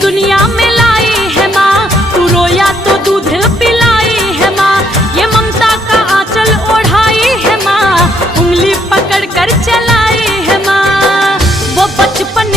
दुनिया में लाई है माँ, तू रोया तो दूध पिलाई है माँ, ये ममता का आंचल ओढ़ाई है माँ, उंगली पकड़ कर चलाई है माँ। वो बचपन